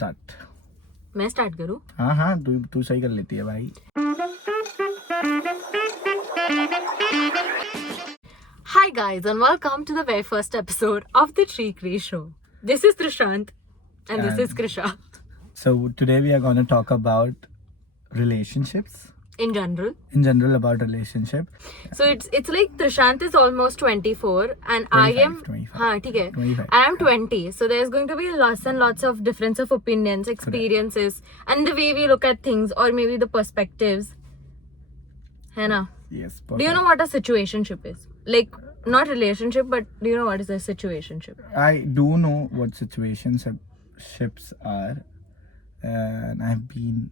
Start. मैं start करूं? हाँ तू सही कर लेती है भाई। Hi guys and welcome to the very first episode of The.TriKrishow. This is Trishant and this is Krisha. So today we are going to talk about relationships. In general About relationship. So it's like Trishant is almost 24 and 25, I am 25. हाँ ठीक है 25. I am 20. So there's going to be lots and lots of difference of opinions, experiences and the way we look at things or maybe the perspectives. है ना? Yes. Do you know what a situationship is? Like not relationship but do you know what is a situationship? I do know what situationships are, and I've been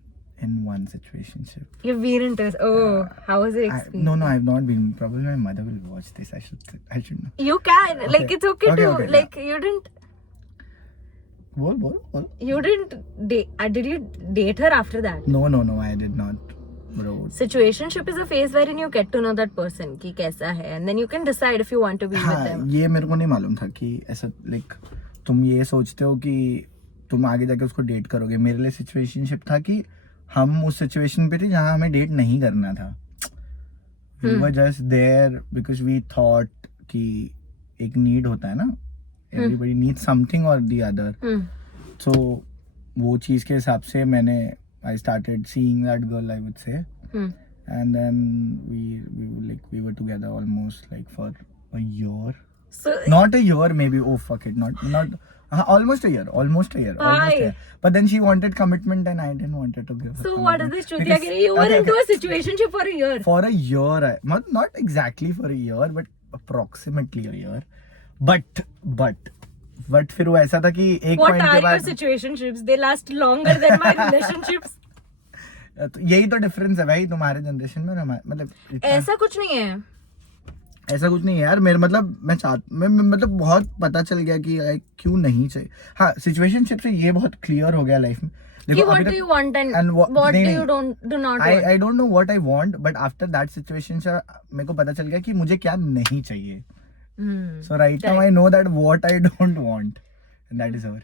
in one situationship. You've been into this. How was it experience? No, I've not been. Probably my mother will watch this. I should know. You can. Okay. Like it's okay to. Okay, like you didn't. Bol. You didn't date. Did you date her after that? No, I did not. Bro. Situationship is a phase wherein you get to know that person कि कैसा है and then you can decide if you want to be with them. ये मेरे को नहीं मालूम था कि ऐसा like तुम ये सोचते हो कि तुम आगे जाके उसको डेट करोगे। मेरे लिए सिचुएशनशिप था कि हम उस सिचुएशन पे थे जहाँ हमें डेट नहीं करना था। We were just there because we thought कि एक नीड होता है ना, everybody needs something or the other. So वो चीज के हिसाब से मैंने I started seeing that girl, I would say, and then we were together almost like for a year. So not a year, maybe. Oh fuck it, not almost a year. But then she wanted commitment and I didn't want her to give her. So what is this truth? You were into a situationship for a year. For a year, not exactly for a year, but approximately a year. But फिर वो ऐसा था कि एक point के बाद What are your situationships? They last longer than my relationships. तो यही तो डिफरेंस है भाई तुम्हारे जनरेशन में, मतलब ऐसा कुछ नहीं है यार। मेरे मतलब मैं मतलब बहुत पता चल गया कि क्यों नहीं चाहिए। हाँ, सिचुएशनशिप से ये बहुत क्लियर हो गया लाइफ में। देखो what do you want and what do you do not want? I don't know what I want, but after that situation से मेरे को पता चल गया कि मुझे क्या नहीं चाहिए। So right now I know that what I don't want, and that is her.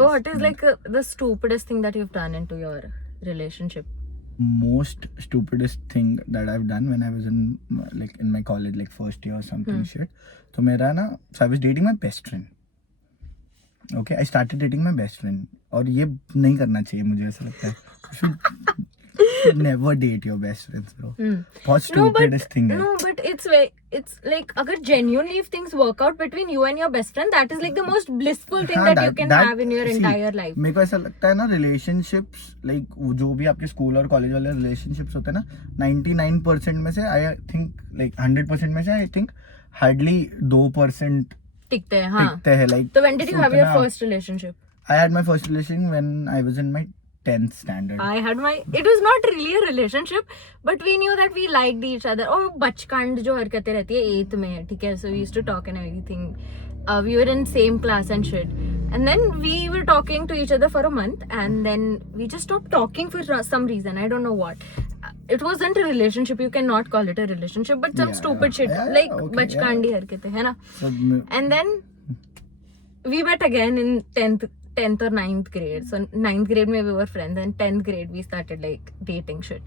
What is like the stupidest thing that you've done into your relationship? Most stupidest thing that I've done when I was in my college, like first year or something shit. तो मेरा ना, so I was dating my best friend. Okay, I started dating my best friend. और ये नहीं करना चाहिए, मुझे ऐसा लगता है। You should never date your best friends, bro. बहुत stupidest thing है। No, but it's like अगर genuinely if things work out between you and your best friend, that is like the most blissful thing that you can have in your entire life. मेरे को ऐसा लगता है ना, relationships like जो भी आपके स्कूल और कॉलेज वाले relationships होते हैं ना, 99% में से I think like 100% में से I think hardly 2% टिकते हैं। हाँ, टिकते हैं। like so when did you have your first relationship? I had my first relationship when I was in my 10th standard. It was not really a relationship, but we knew that we liked each other. और बचकांड जो हरकतें रहती है 8th में, ठीक है, so we used to talk and everything. We were in same class and shit. And then we were talking to each other for a month and then we just stopped talking for some reason. I don't know what. It wasn't a relationship. You cannot call it a relationship, but some stupid shit like बचकांडी हरकतें, है ना? And then we met again in 10th or 9th grade. So 9th grade we were friends and 10th grade we started like dating shit.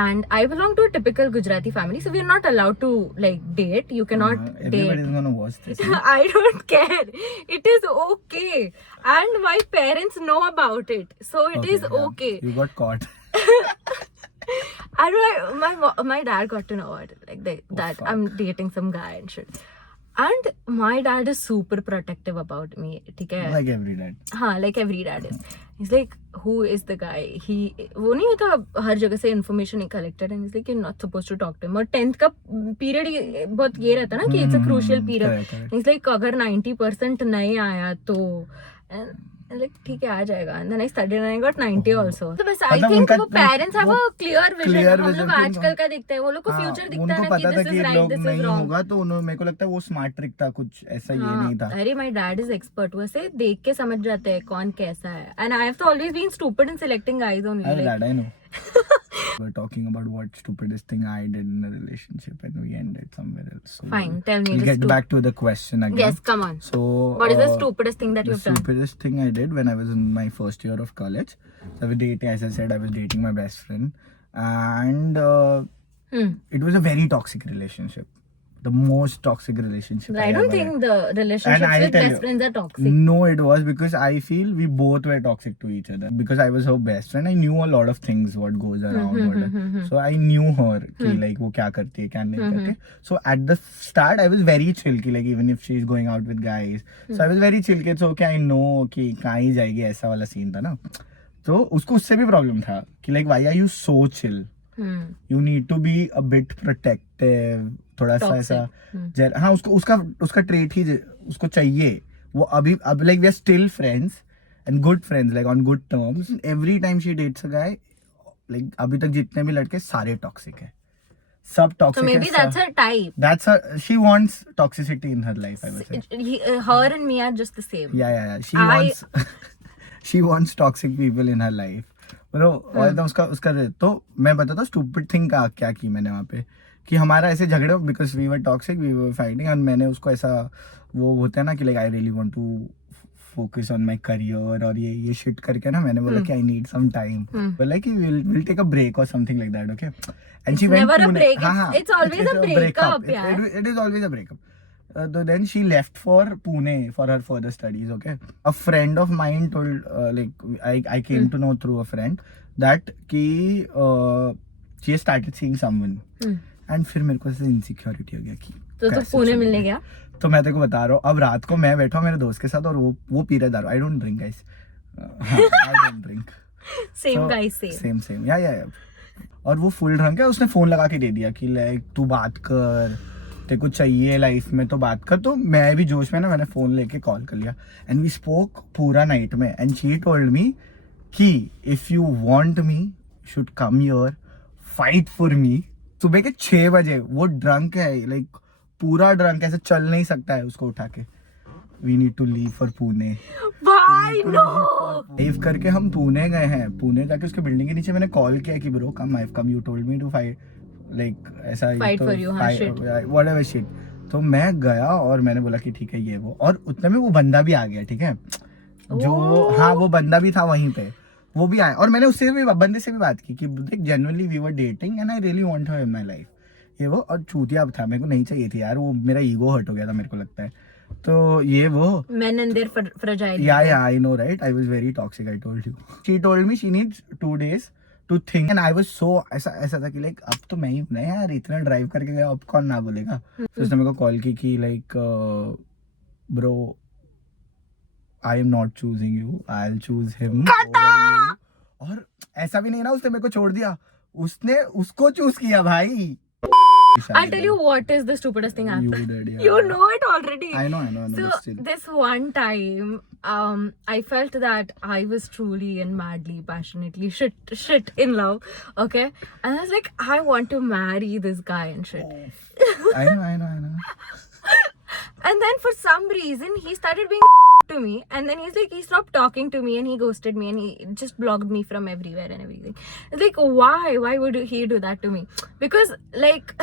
And I belong to a typical Gujarati family, so we are not allowed to like date. You cannot date. Everybody's gonna watch this. I don't care. It is okay. And my parents know about it. So it is okay. You got caught. And my dad got to know it. Like that I'm dating some guy and shit. And my dad is super protective about me. Okay? Like every dad. हाँ, like every dad is. He's like, who is the guy? वो नहीं होता हर जगह से information he collected and he's like, you're not supposed to talk to him. और 10th का period बहुत ये रहता ना कि it's a crucial period. Correct. He's like, अगर 90% नहीं आया तो like ठीक है आ जाएगा. And then I studied and I got 90 also. तो बस I think वो parents have a clear vision. हम लोग आजकल का दिखते हैं, वो लोग को future दिखता है ना कि this is right, this is wrong. होगा तो उन्होंने, मेरे को लगता है वो स्मार्ट ट्रिक था, कुछ ऐसा ये नहीं था। अरे my dad is expert, वो ऐसे देख के समझ जाते हैं कौन कैसा है. And I have always been stupid in selecting guys only. Dad, I know. We're talking about what stupidest thing I did in a relationship, and we ended somewhere else. So Fine, tell me. we'll get back to the question again. Yes, come on. So What is the stupidest thing that you've The done? stupidest thing I did when I was in my first year of college. So I was dating, as I said, I was dating my best friend, and it was a very toxic relationship. The most toxic relationship. I don't think the relationships with best friends are toxic. No, it was because I feel we both were toxic to each other. Because I was her best friend, I knew a lot of things, what goes around. So I knew her, ki, like wo kya karti hai, kya nahi karti. So at the start, I was very chill, ki, like even if she's going out with guys. So I was very chill, ki, it's okay, I know कि कहाँ ही जाएगी, ऐसा वाला scene था ना. तो उसको उससे भी प्रॉब्लम था कि like why are you so chill? You need to be a bit protective. थोड़ा सा ऐसा हाँ उसका ट्रेट ही उसको चाहिए वो अभी अब like we are still friends and good friends, like on good terms. Every time she dates a guy, like अभी तक जितने भी लड़के सारे टॉक्सिक है, सब टॉक्सिक है. So maybe that's her type. That's her. She wants toxicity in her life, I would say. Her and me are just the same. Yeah. She wants toxic people in her life. Bro, उसका तो मैं बताता हूँ stupid thing का क्या की मैंने वहाँ पे कि हमारा ऐसे झगड़े because we were toxic, we were fighting, और मैंने उसको ऐसा वो होता है ना कि like I really want to focus on my career और ये shit करके ना मैंने बोला कि I need some time. बोला कि we'll take a break or something like that, okay? And she went never to a break. हाँ, it's always a breakup. It is always a breakup. So then she left for Pune for her further studies, okay? A friend of mine told, I came to know through a friend that she started seeing someone. And फिर मेरे को ऐसे insecurity हो गया कि तो पुणे मिलने गया. तो मैं तेरे को बता रहा हूँ, अब रात को मैं बैठा हूँ मेरे दोस्त के साथ और वो पी रहा दारू. I don't drink, guys. I don't drink. Same guys, same. Yeah. और वो फुल ड्रंक है, उसने फोन लगा के दे दिया कि लाइक तू बात कर, तेरे को चाहिए लाइफ में तो बात कर. तो मैं भी जोश में ना मैंने फोन लेके कॉल कर लिया एंड वी स्पोक पूरा नाइट में. एंड शी टोल्ड मी कि if you want me should come here, fight for me. सुबह के 6 बजे वो ड्रंक है, लाइक पूरा ड्रंक, ऐसे चल नहीं सकता है उसको उठा के. We need to leave for Pune. भाई नो. लीव करके हम पुणे गए हैं. पुणे जाके उसके बिल्डिंग के नीचे मैंने कॉल किया कि bro come, I have come, you told me to fight, like ऐसा फाइट फॉर यू, हां शिट व्हाटएवर शिट. तो मैं गया और मैंने बोला कि ठीक है ये वो, और उतने में वो बंदा भी आ गया, ठीक है, जो हाँ वो बंदा भी था वहीं पे, वो भी आया. और मैंने उससे भी बंदे से भी बात की कि देख genuinely we were dating and I really want her in my life, ये वो. और चूतिया था, मेरे को नहीं चाहिए थी यार, वो मेरा ईगो हर्ट हो गया था मेरे को लगता है. तो ये वो men and their fragile. Yeah, I know, right? I was very toxic, I told you. She told me she needs 2 days to think, and I was so ऐसा था कि like अब तो मैं ही हूँ ना यार, इतना ड्राइव करके गया, अब कौन ना बोलेगा. तो उसने मेरे को कॉल की कि like bro, I am not choosing you, I'll choose him over you. और ऐसा भी नहीं ना, उसने मेरे को छोड़ दिया, उसने उसको चूज किया भाई. I'll tell you what is the stupidest thing happened. You did, yeah. You know it already. I know. So this one time, I felt that I was truly and madly, passionately shit in love. Okay, and I was like, I want to marry this guy and shit. I know. And then for some reason he started being to me, and then he stopped talking to me and he ghosted me and he just blocked me from everywhere and everything. It's like, why would he do that to me? Because like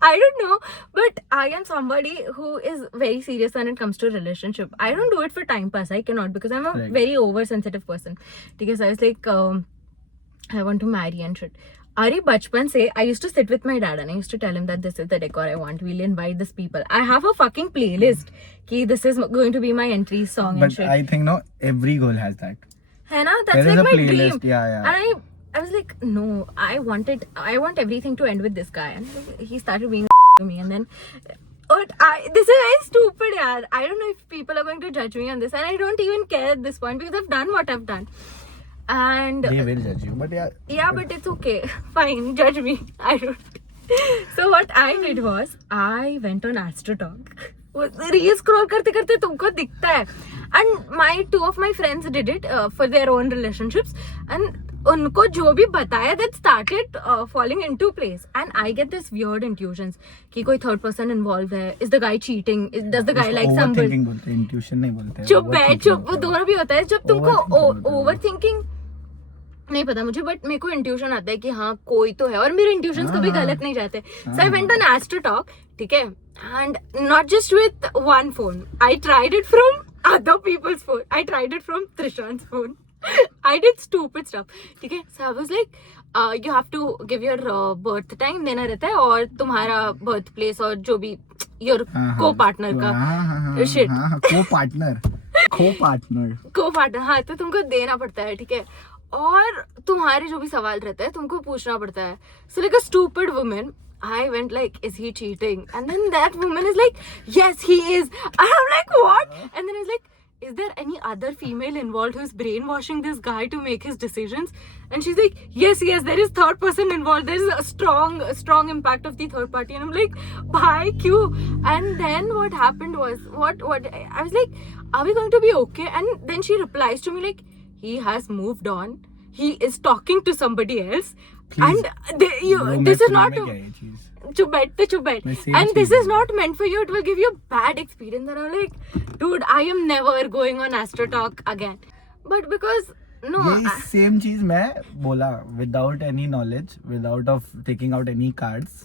I don't know, but I am somebody who is very serious when it comes to relationship. I don't do it for time pass. I cannot, because I'm a very oversensitive person. Because I was like, I want to marry and shit. Ari bachpan se I used to sit with my dad and I used to tell him that this is the decor I want. We'll invite these people. I have a fucking playlist. Ki this is going to be my entry song and shit. But I think no, every girl has that. है ना? That's like my dream. Yeah. And I was like, no, I want everything to end with this guy. And he started being to me, and then this is very stupid, yaar. I don't know if people are going to judge me on this, and I don't even care at this point because I've done what I've done. And they will judge you, but yeah, but it's okay. Fine, judge me. I don't. So what I did was I went on AstroTalk. Reel scroll करते करते तुमको दिखता है. And 2 of my friends did it for their own relationships, and उनको जो भी बताया that started falling into place. And I get this weird intuitions कि कोई third person involved है. Is the guy cheating? Does the guy like somebody? Overthinking बोलते हैं, intuition नहीं बोलते हैं. चुप वो दोनों भी होता है. जब तुमको overthinking नहीं पता मुझे, बट मेरे को इंट्यूशन आता है कि हाँ कोई तो है, और मेरे इंट्यूशंस कभी गलत नहीं जाते. So I went on Astrotalk, ठीक है, and not just with one phone, I tried it from other people's phone, I tried it from त्रिशांस phone. I did stupid stuff, ठीक है. So I was like you have to give your birth time देना रहता है, और तुम्हारा birth place, और जो भी योर को पार्टनर का शिट, को पार्टनर, हाँ, तो तुमको देना पड़ता है, ठीक है. और तुम्हारे जो भी सवाल रहता है तुमको पूछना पड़ता है. So like a stupid woman, I went like, is he cheating? And then that woman is like, yes, he is. And I'm like, what? And then I was like, is there any other female involved who's brainwashing this guy to make his decisions? And she's like, yes, there is third person involved. There is a strong impact of the third party. And I'm like, bhai, kyun? And then what happened was, what? I was like, are we going to be okay? And then she replies to me like, he has moved on. He is talking to somebody else. Please. And this is not chup bet. And this is not meant for you. It will give you a bad experience. And I'm like, dude, I am never going on Astro Talk again. But because ये same चीज मैं बोला, without any knowledge, without of taking out any cards,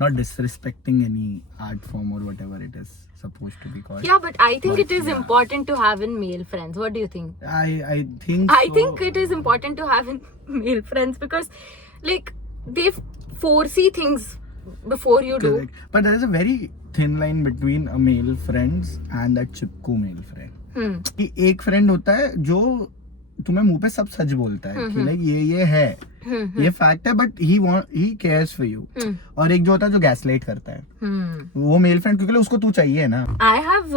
not disrespecting any art form or whatever it is supposed to be called. Yeah, but I think it is important to have in male friends. What do you think? I think I think it is important to have in male friends because like they foresee things before you do. Correct. But there is a very thin line between a male friends and that Chipko male friend. कि एक friend होता है जो तुम्हें मुंह पे सब सच बोलता है कि लाइक ये है, ये फैक्ट है, but he cares for you. और एक जो होता है जो गैसलाइट करता है, वो मेल फ्रेंड, क्योंकि उसको तू चाहिए ना. I have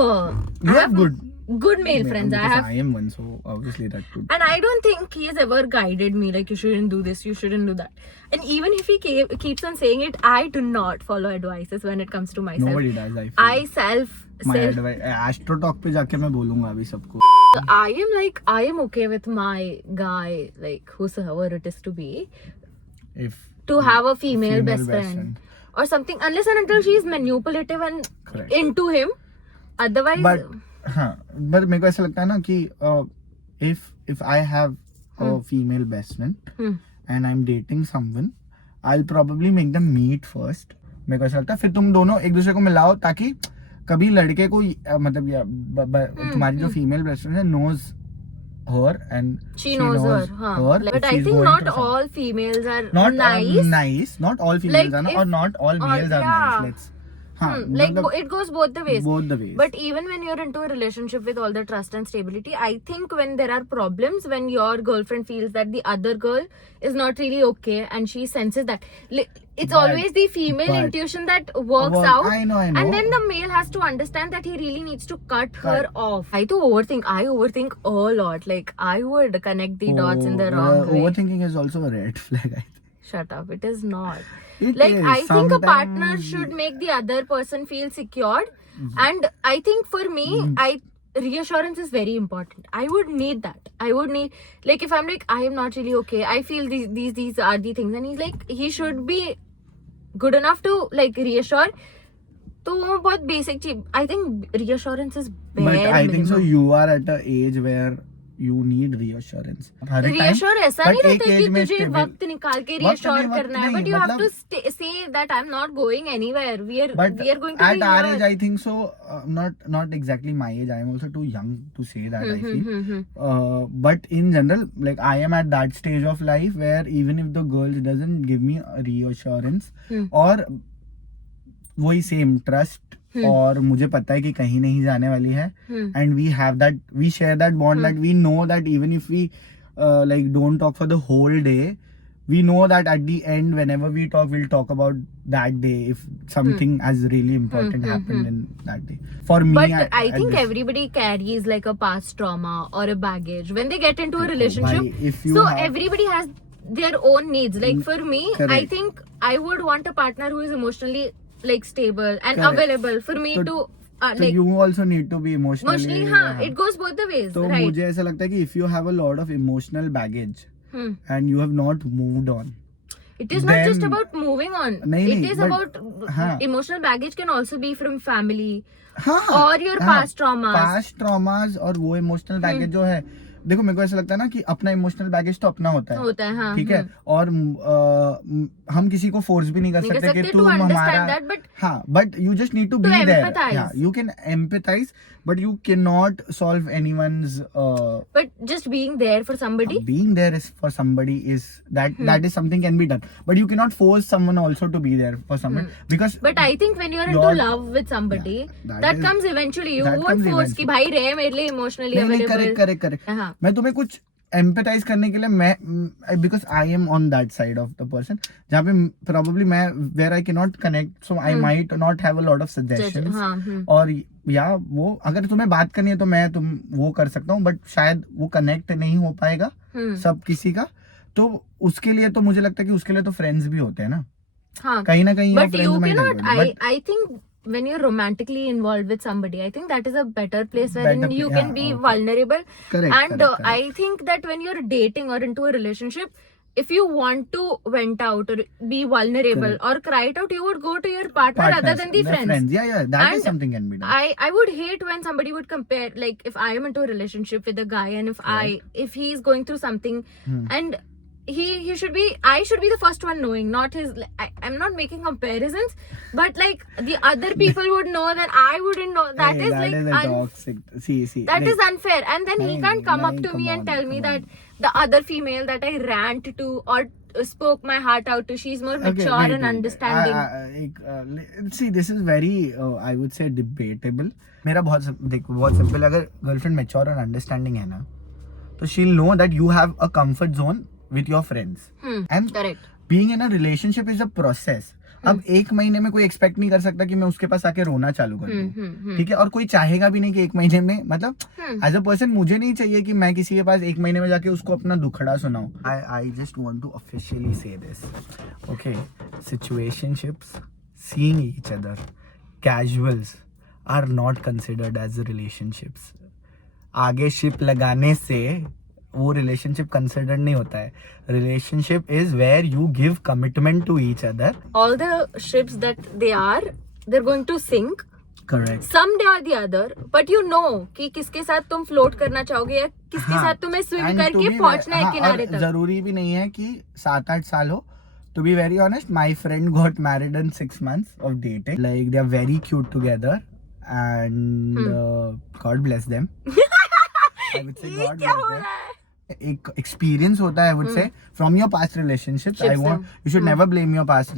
good male friends. I am one, so obviously that could. And I don't think he has ever guided me like you shouldn't do this, you shouldn't do that. And even if he keeps on saying it, I do not follow advices when it comes to myself. Nobody does. I self. Astro Talk पे जाके मैं बोलूंगा अभी सबको. I am okay with my guy, like whosoever it is to be, if to have a female best friend or something, unless and until she is manipulative and Correct. into him. Otherwise, but मेरे को ऐसा लगता है ना कि if I have a female best friend and I'm dating someone, I'll probably make them meet first. मेरे को ऐसा लगता है फिर तुम दोनों एक दूसरे को मिलाओ, ताकि कभी लड़के को मतलब तुम्हारी जो फीमेल बेस्ट फ्रेंड है knows her and she knows her. But I think not all females are nice. Not all females are, or not all males are nice. Let's. Like it goes both the ways. But even when you're into a relationship with all the trust and stability, I think when there are problems, when your girlfriend feels that the other girl is not really okay and she senses that, it's always the female intuition that works out. I know. And then the male has to understand that he really needs to cut her off. I overthink a lot. Like I would connect the dots in the wrong way. Overthinking is also a red flag, I think. Shut up. It is not. It like is. I think a partner should make the other person feel secured, and I think for me, reassurance is very important. I would need that. I would need, like, if I'm like, I am not really okay, I feel these are the things, and he's like, he should be good enough to like reassure. तो वो बहुत basic चीज. I think reassurance is bare But I minimum. think so you are at an age where you need reassurance. Reassure ऐसा नहीं रहता कि तुझे वक्त निकाल के reassure करना है, but you have to say that I'm not going anywhere. We are going to be at our age, I think so. Not exactly my age. I am also too young to say that. I feel. But in general, like I am at that stage of life where even if the girl doesn't give me a reassurance or वही same trust. और मुझे पता है कि कहीं नहीं जाने वाली है, and we share that bond that we know that even if we like don't talk for the whole day, we know that at the end whenever we talk, we'll talk about that day if something as really important happened in that day. For me, but I think everybody carries like a past trauma or a baggage when they get into a relationship. So everybody has their own needs. Like for me, Correct. I think I would want a partner who is emotionally like stable and available for me to so like you also need to be emotionally it goes both the ways, तो right? मुझे ऐसा लगता है कि if you have a lot of emotional baggage and you have not moved on, it is not just about moving on. नहीं, it is about emotional baggage can also be from family हाँ or your past traumas. Past traumas और वो emotional baggage जो है, देखो मेरे को ऐसा लगता है ना कि अपना इमोशनल बैगेज तो अपना होता है, हाँ, ठीक है, और हम किसी को फोर्स भी नहीं कर सकते कि तुम हमारा, हाँ, but you just need to be there, you can empathise but you can not solve anyone's but just being there for somebody, being there is for somebody is that is something can be done, but you cannot force someone also to be there for someone because but I think when you're into love with somebody, that comes eventually. You won't force कि भाई रहे मेरे लिए emotionally available. correct. मैं तुम्हें कुछ empathise करने के लिए मैं because I am on that side of the person जहाँ पे प्रोबेबली मैं where I can not connect, so I might not have a lot of suggestions, और या वो अगर तुम्हें बात करनी है तो मैं तुम वो कर सकता हूँ, बट शायद वो कनेक्ट नहीं हो पाएगा सब किसी का, तो उसके लिए तो मुझे लगता है कि उसके लिए तो फ्रेंड्स भी होते हैं ना, कहीं ना कहीं, but you cannot, I think when you're romantically involved with somebody, I think that is a better place wherein you can be vulnerable. Correct. I think that when you're dating or into a relationship, if you want to vent out or be vulnerable or cry it out, you would go to your partner rather than the friends. Yeah, that is something can be done. I would hate when somebody would compare, like if I am into a relationship with a guy and if he is going through something and he should be, I should be the first one knowing, not his. I'm not making comparisons, but like the other people would know that I wouldn't know. That is like toxic. See, that is unfair, and then he can't come up to me and tell me that the other female that I rant to or spoke my heart out to, she's more mature and understanding. See, this is very I would say debatable. मेरा बहुत simple, अगर girlfriend mature और understanding है ना, तो she'll know that you have a comfort zone with your friends. And correct. Being in a relationship is a process. अब एक महीने में कोई एक्सपेक्ट नहीं कर सकता कि मैं उसके पास आके रोना चालू कर दूं, ठीक है, और कोई चाहेगा भी नहीं कि एक महीने में, मतलब एज अ पर्सन मुझे नहीं चाहिए कि मैं किसी के पास एक महीने में जाके उसको अपना दुखड़ा सुनाऊं. I just want to officially say this, okay, situationships, seeing each other, casuals are not considered as relationships. आगे शिप लगाने से वो रिलेशनशिप कंसिडर्ड नहीं होता है. Relationship is where you give commitment to each other. All the ships that they're going to sink. Correct. someday or the other, but you know कि किसके साथ तुम फ्लोट करना चाहोगे या किसके साथ तुम्हें स्विम करके पहुंचना है किनारे तक. जरूरी भी नहीं है कि 7-8 साल हो. To be very honest, my friend got married in 6 months of dating. Like they are very cute together, and God bless them. I would say God bless them. एक एक्सपीरियंस होता है, I would say, from your past relationships. You should never blame your past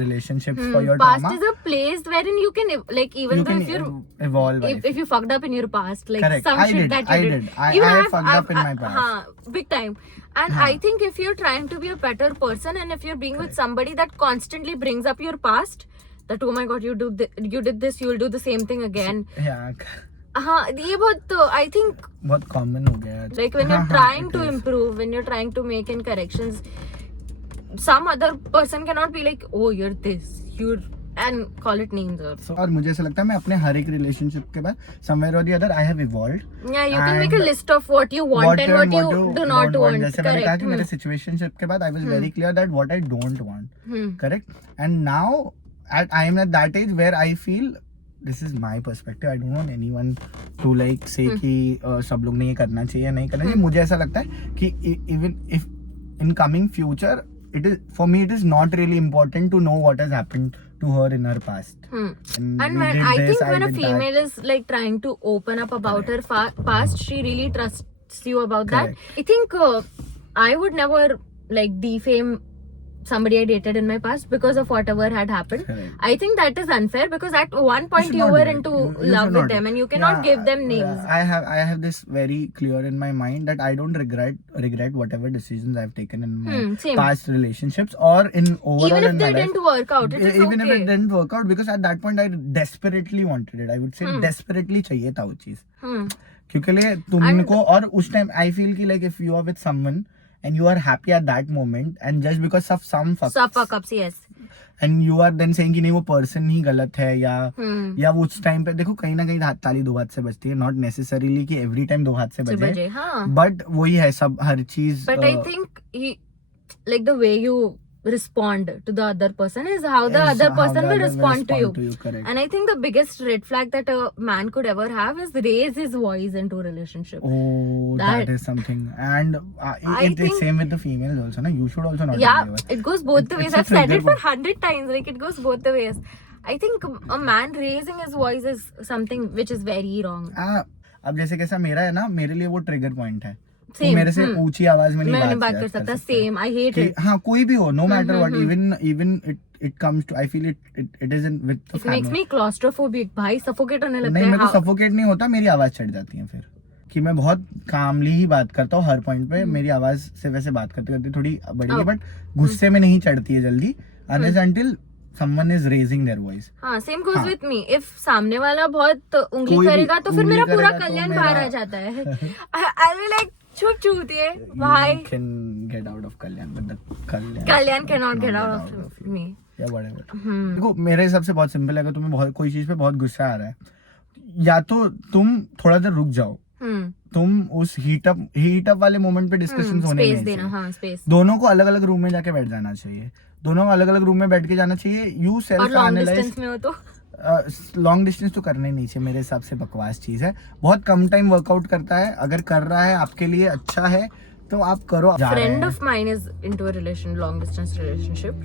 relationships for your past trauma. Is a place wherein you can, like, even though if you evolve, if you fucked up in your past, like correct. some shit that you did. I have fucked up in my past. Big time. And I think if you're trying to be a better person and if you're being with somebody that constantly brings up your past, that oh my god, you did this, you'll do the same thing again. Yeah. हाँ, ये बहुत, I think बहुत common हो गया है. Like when you're trying to improve, when you're trying to make in corrections, some other person cannot be like, oh you're this, you're, and call it names or. और मुझे ऐसा लगता है मैं अपने हर एक रिलेशनशिप के बाद somewhere or the other I have evolved. Yeah, you can make a list of what you want and what you do not want. जैसे मैंने कहा कि मेरे सिचुएशनशिप के बाद I was very clear that what I don't want. Correct. And now I am at that age where I feel this is my perspective. I don't want anyone to like say कि सब लोग ने ये करना चाहिए, नहीं करना चाहिए. मुझे ऐसा लगता है कि even if in coming future, it is for me, it is not really important to know what has happened to her in her past. And when I think when a female is like trying to open up about her past, she really trusts you about that. I think I would never like defame somebody I dated in my past because of whatever had happened. Correct. I think that is unfair because at one point you were into love with them and you cannot give them names. I have this very clear in my mind that I don't regret whatever decisions I've taken in my past relationships or in overall. Even if in they my didn't life. work out, it is even okay. if it didn't work out, because at that point I desperately wanted it. I would say desperately चाहिए था वो चीज. क्योंकि लिए तुमको, और उस time I feel कि like if you are with someone and you are happy at that moment and just because of some fuck ups, yes, and you are then saying कि नहीं वो person ही गलत है या वो उस टाइम पे, देखो कहीं ना कहीं ताली दो हाथ से बजती है, not necessarily कि every time दो हाथ से बजे, हाँ, but वही है सब हर चीज. but I think like the way you respond to the other person is how the other person will respond to you. Correct. And I think the biggest red flag that a man could ever have is raise his voice into a relationship. Oh, that is something. And it's same with the females also, na? You should also not. Yeah, it goes both the ways. I've said it for trigger 100 times. Like, it goes both the ways. I think a man raising his voice is something which is very wrong. अब जैसे कैसा मेरा है ना, मेरे लिए वो trigger point है. Same. मेरे से ऊंची आवाज में नहीं बात कर सकता. Same. I hate it. हाँ, कोई भी हो, no matter what, even it comes to, I feel it is in with the It makes me claustrophobic. भाई suffocate होने लगता है. नहीं, मेरे को suffocate नहीं होता, मेरी आवाज चढ़ जाती है फिर. कि मैं बहुत कामली ही बात करता हूँ हर पॉइंट पे. मेरी आवाज से वैसे बात करते करते थोड़ी बढ़ेगी, बट गुस्से में नहीं चढ़ती है जल्दी, unless until someone is raising their voice. हाँ, same goes with me. If सामने वाला बहुत उंगली करेगा तो फिर मेरा पूरा कल्याण बाहर आ जाता है. I'll be like, चुप चूतिए भाई. You can get out of Kalyan, but the Kalyan cannot get out of me. Yeah, whatever. देखो, मेरे हिसाब से बहुत सिंपल है. अगर तुम्हें बहुत कोई चीज पे बहुत गुस्सा आ रहा है, या तो तुम थोड़ा देर रुक जाओ. तुम उस हीट अप वाले मोमेंट पे डिस्कशन होने नहीं देना. हाँ, स्पेस. दोनों को अलग अलग रूम में जाके बैठ जाना चाहिए. दोनों को अलग अलग रूम में बैठ के जाना चाहिए. यू सेल्फ और लॉन्ग डिस्टेंस में हो तो लॉन्ग डिस्टेंस तो करना ही नहीं चाहिए. मेरे हिसाब से बकवास चीज है. बहुत कम टाइम वर्कआउट करता है. अगर कर रहा है आपके लिए अच्छा है तो आप करो. Friend of mine is into a long distance relationship.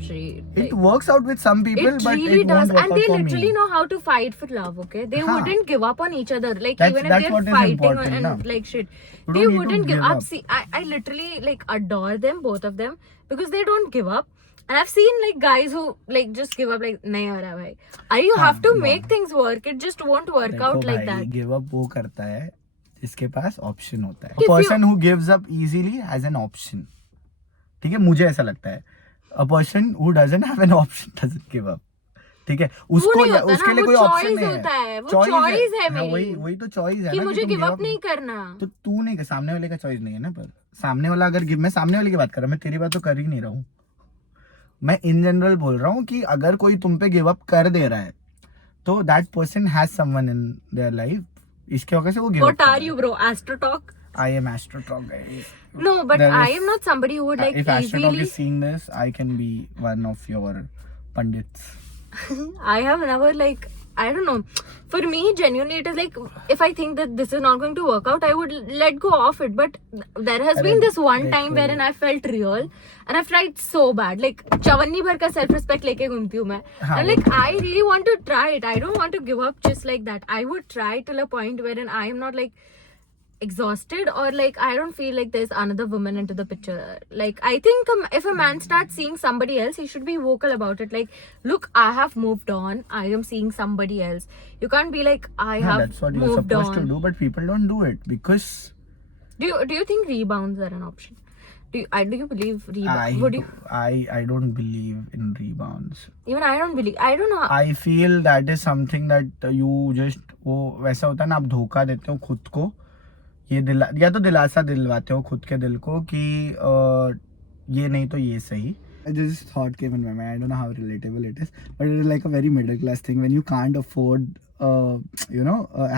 It works out with some people, but really it does, won't work and out they for literally me. know how to fight for love. Okay, they wouldn't give up on each other. Like, That's- even that's if what they're is fighting important, and na? like shit, You they don't need to wouldn't give give up. up. See, I literally like adore them, both of them, because they don't give up. And I've seen like guys who like just give up, like nahi ho raha bhai. You have to make things work. It just won't work out like that. Give up वो करता है जिसके पास option होता है. If you- person who gives up easily has an option. ठीक है, मुझे ऐसा लगता है. A person who doesn't have an option doesn't give up. ठीक है, उसको नहीं होता उसके ना, लिए वो कोई ऑप्शन choice नहीं होता है. वो Choice choice है हाँ, मेरी. वही तो चॉइस है कि ना, मुझे तुम गिव give अप up नहीं करना. तो तू नहीं, सामने वाले का चॉइस नहीं है ना. पर सामने वाला अगर मैं सामने वाले की बात कर रहा हूँ, मैं तेरी बात तो कर ही नहीं रहा हूँ. मैं इन जनरल बोल रहा हूँ कि अगर कोई तुम पे गिव अप कर दे रहा है तो that person has someone in their life. इसके वजह से वो give up. What are you, bro? Astro talk? I am Astro Talk, guys. No, but There I is- am not somebody who would like if Astro Talk easily. is seeing this, I can be one of your pundits. I have never like, I don't know. For me, genuinely, it is like, if I think that this is not going to work out, I would let go of it. But there has been this one time wherein I felt real and I've tried so bad. Like, चवन्नी भर का self respect लेके घूमती हूँ मैं. And like, I really want to try it. I don't want to give up just like that. I would try till a point wherein I am not like exhausted or like I don't feel like there's another woman into the picture. Like, I think if a man starts seeing somebody else, he should be vocal about it. Like, look, I have moved on. I am seeing somebody else. You can't be like, I have That's what you're moved supposed to on. do, but people don't do it because Do you think rebounds are an option? Do you believe rebounds? I don't believe in rebounds. Even I don't believe. I don't know. I feel that is something that you just वो वैसा होता है ना, आप धोखा देते हो खुद को. ये या तो दिलासा दिलवाते हो खुद के दिल को कि ये नहीं तो ये सही. This thought came in my mind. I don't know how relatable it is, but it is like a very middle class thing. When you can't afford a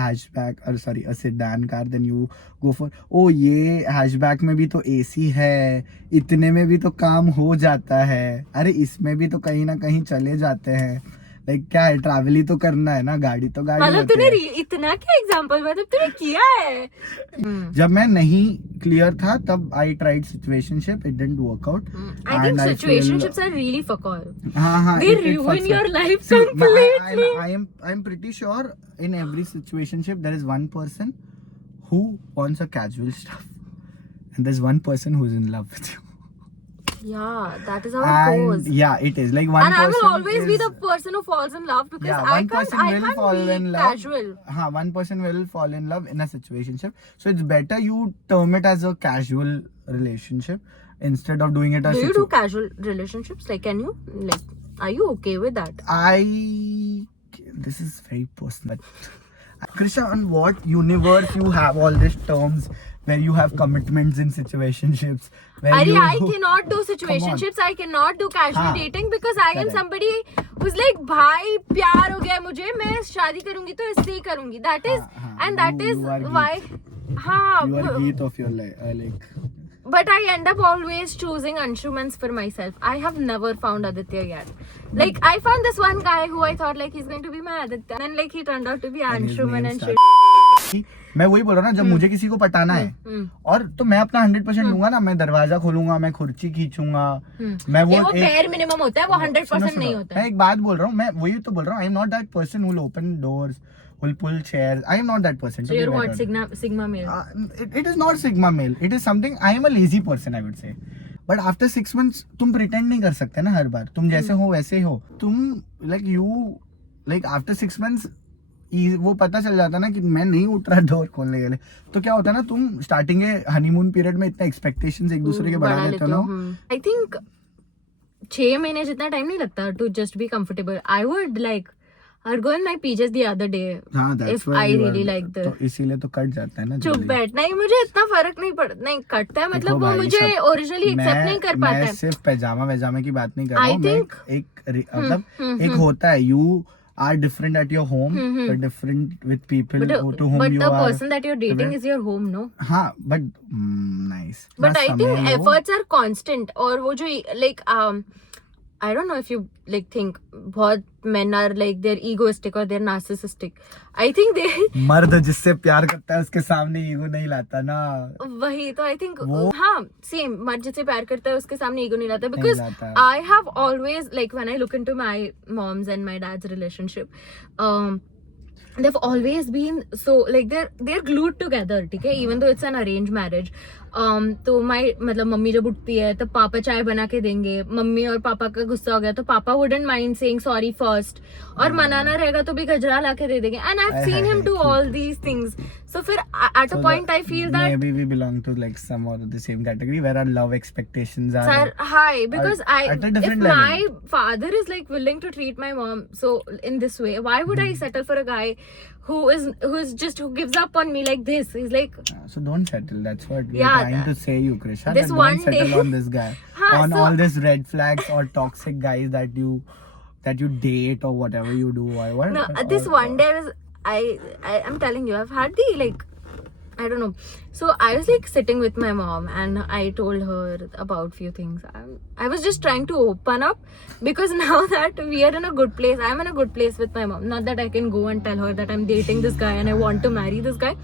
hatchback or sorry a sedan car, then you go for ये hatchback में भी तो AC है, इतने में भी तो काम हो जाता है. अरे इसमें भी तो कहीं ना कहीं चले जाते हैं. लाइक क्या है, ट्रैवल ही तो करना है ना, गाड़ी तो गाड़ी मतलब होती तूने है. इतना क्या एग्जांपल मतलब तूने किया है. जब मैं नहीं क्लियर था तब I tried situationship. It didn't work out. I think situationships are really fuck all. हाँ, They ruin your life completely. I'm pretty sure in every situationship there is one person who wants a casual stuff and there's one person who's in love with you. Yeah, that is how it goes. And yeah, it is like one And I person will always be is- the person who falls in love because Yeah, I one can't person will fall be in love. casual. One person will fall in love in a situationship. So it's better you term it as a casual relationship instead of doing it as Do you do casual relationships? Like, can you like? Are you okay with that? This is very personal. Krisha, on what universe you have all these terms where you have commitments in situationships? Where I cannot do situationships. I cannot do casual हाँ, dating because I am correct. somebody who's like, भाई प्यार हो गया मुझे, मैं शादी करूंगी तो इससे ही करूंगी. That is, हाँ, and that you is are why. हाँ. You are Geet of your life. Like But I end up always choosing Anshumans for myself. I have never found Aditya yet. Like I found this one guy who I thought like he's going to be my Aditya, and then like he turned out to be Anshuman and shit. मैं वही बोल रहा हूँ ना, जब मुझे किसी को पटाना है और तो मैं अपना 100% दूंगा ना, मैं दरवाजा खोलूंगा, मैं खुर्ची खींचूंगा, मैं वो bare minimum होता है, वो 100% नहीं होता है. मैं एक बात बोल रहा हूँ, मैं वही तो बोल रहा हूँ, I am not that person who will open doors, who will pull chairs. I am not that person. So you're what, Sigma male? It is not Sigma male. It is something. I am a lazy person, I would say. But after 6 months, तुम pretend नहीं कर सकते ना हर बार. तुम जैसे हो वैसे हो. तुम like after 6 months वो पता चल जाता ना कि मैं नहीं उठ रहा डोर खोलने के लिए, तो क्या होता है ना, तुम स्टार्टिंग के हनीमून पीरियड में इतना एक्सपेक्टेशंस एक दूसरे के बढ़ा लेते हो ना. आई थिंक 6 महीने जितना टाइम नहीं लगता to just be comfortable. I would like I'd go in my PJs the other day if I really like the. तो इसीलिए तो कट जाता है ना. चुप बैठ. नहीं, मुझे इतना फर्क नहीं पड़ता. नहीं कटता है, मतलब वो मुझे ओरिजिनली एक्सेप्ट नहीं कर पाता है. मैं सिर्फ पैजामा की बात नहीं कर रहा हूँ. मतलब एक होता है, you are different at your home, but different with people to whom you are. But the person that you're dating is your home, no? हाँ, but nice. But I think efforts are constant. और वो जो like I don't know if you like think बहुत men are like they're egoistic or they're narcissistic. I think they मर्द जिससे प्यार करता है उसके सामने ईगो नहीं लाता ना. वही तो I think हाँ same, मर्द जिससे प्यार करता है उसके सामने ईगो नहीं लाता. Because I have always like when I look into my mom's and my dad's relationship, they've always been so like they're glued together, ठीक है, even though it's an arranged marriage. तो मतलब मम्मी जब उठती है तो पापा चाय बना के देंगे. मम्मी और पापा का गुस्सा हो गया तो पापा wouldn't mind saying sorry first, और मनाना रहेगा तो भी गजरा ला के दे देंगे. And I've seen him do all these things. So फिर at a point I feel that maybe we belong to like some or the same category where our love expectations are high, because if level. my father is like willing to treat my mom so in this way, why would I settle for a guy who gives up on me like this? He's like, so don't settle. That's what we're trying to say, you Krisha. This that one don't settle day on this guy, on all these red flags or toxic guys that you date or whatever you do. One day I'm telling you, I've had the like, I don't know. So I was like sitting with my mom and I told her about few things. I was just trying to open up, because now that we are in a good place, I'm in a good place with my mom. Not that I can go and tell her that I'm dating this guy and I want to marry this guy,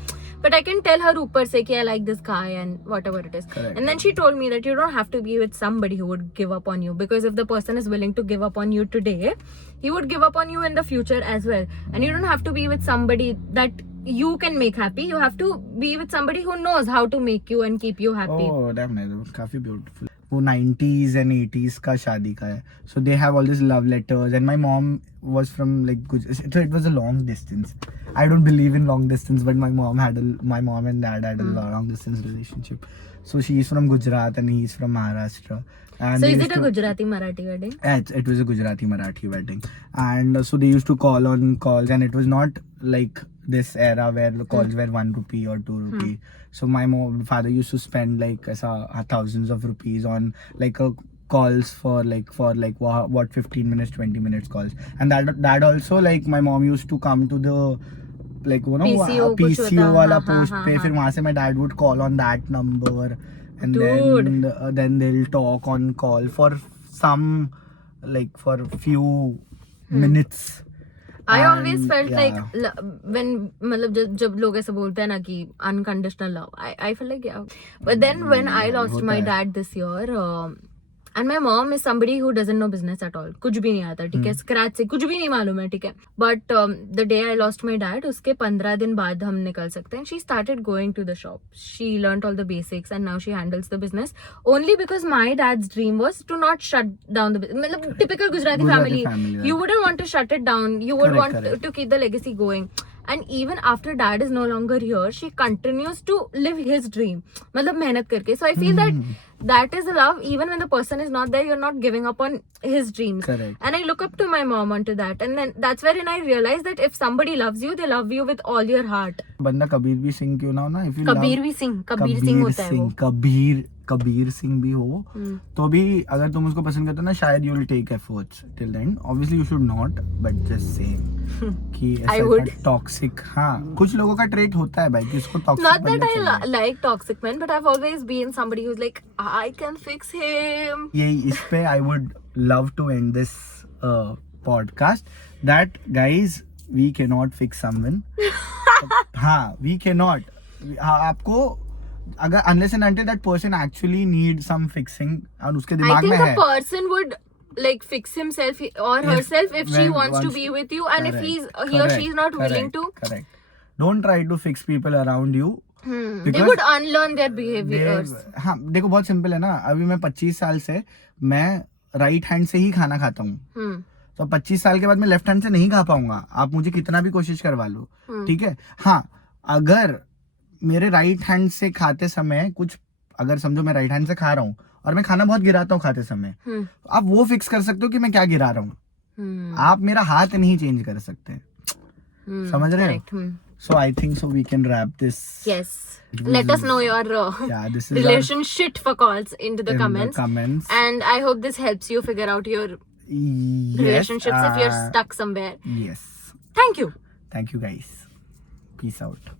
but I can tell her upar se ki I like this guy and whatever it is. Correct. And then she told me that you don't have to be with somebody who would give up on you, because if the person is willing to give up on you today, he would give up on you in the future as well. And you don't have to be with somebody that you can make happy. You have to be with somebody who knows how to make you and keep you happy. Oh, damn, काफी beautiful. वो 90s and 80s का शादी का है. So they have all these love letters, and my mom was from like so it was a long distance. I don't believe in long distance, but my mom and dad had a long distance relationship. So she is from Gujarat and he is from Maharashtra. And so is it a Gujarati Marathi wedding? Yeah, it was a Gujarati Marathi wedding. And so they used to call on calls, and it was not like this era where the calls were 1 rupee or 2 rupee. So my father used to spend like thousands of rupees on like calls for 15 minutes, 20 minutes calls. And that also, like, my mom used to come to the like PCO wala post pe, fir wahan se my dad would call on that number, and then they'll talk on call for some like for few minutes. I always felt like when मतलब जब लोग ऐसे बोलते हैं ना कि unconditional love, I felt like yeah. But then when I lost my dad this year, and my mom is somebody who doesn't know business at all, कुछ भी नहीं आता, ठीक है, scratch से कुछ भी नहीं मालूम है, ठीक है. But the day I lost my dad, उसके 15 दिन बाद हम निकल सकते हैं. She started going to the shop. She learned all the basics and now she handles the business. Only because my dad's dream was to not shut down the business. मतलब typical Gujarati family. You wouldn't want to shut it down. You would want to keep the legacy going. And even after dad is no longer here, she continues to live his dream. मतलब मेहनत करके. So I feel that is love. Even when the person is not there, you're not giving up on his dreams. Correct. And I look up to my mom onto that. And then that's wherein I realize that if somebody loves you, they love you with all your heart. बंदा कबीर भी सिंह क्यों ना हो ना, if you Kabir भी सिंह, कबीर सिंह होता है वो. कबीर सिंह भी हो तो भी अगर तुम उसको पसंद करते हो ना शायद you will take efforts till end obviously you should not but just saying कि ऐसा टॉक्सिक हाँ कुछ लोगों का ट्रेट होता है भाई कि इसको toxic Not that I like toxic men, but I've always been somebody who's like, I can fix him. यही इस पे I would love to end this podcast that guys we cannot fix someone. हाँ we cannot. आपको अगर unless and until that person actually needs some fixing और उसके दिमाग में है. I think a person would like fix himself or herself if she wants to be with you and if he or she is not willing to. Correct. Don't try to fix people around you. They would unlearn their behaviors. हाँ देखो बहुत simple है ना अभी मैं 25 साल से मैं राइट हैंड से ही खाना खाता हूँ तो 25 साल के बाद मैं लेफ्ट हैंड से नहीं खा पाऊंगा आप मुझे कितना भी कोशिश करवा लो ठीक है हाँ अगर मेरे राइट हैंड से खाते समय कुछ अगर समझो मैं राइट हैंड से खा रहा हूँ और मैं खाना बहुत गिराता हूँ खाते समय आप वो फिक्स कर सकते हो कि मैं क्या गिरा रहा हूँ आप मेरा हाथ नहीं चेंज कर सकते समझ रहे हो so I think so we can wrap this yes let us know your this is relationship for calls into the comments and I hope this helps you figure out your relationships if you're stuck somewhere yes thank you guys peace out